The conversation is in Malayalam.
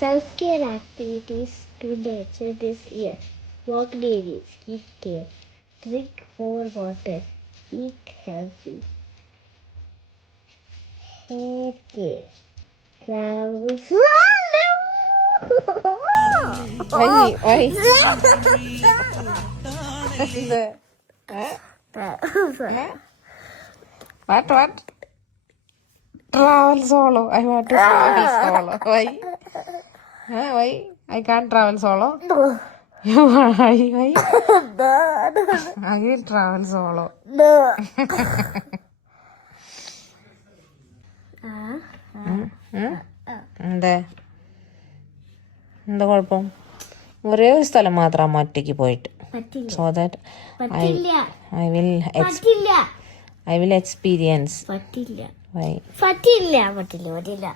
Self-care activities to nature this year. Walk daily, keep care, drink more water, eat healthy. Okay. Travel. What? Travel solo. I want to travel solo. Why? Why? I can't travel solo. Why? I will travel solo. എന്താ കുഴപ്പം? ഒരേ ഒരു സ്ഥലം മാത്രം ഒറ്റയ്ക്ക് പോയിട്ട്. So that I will experience. പറ്റില്ല. Why? പറ്റില്ല.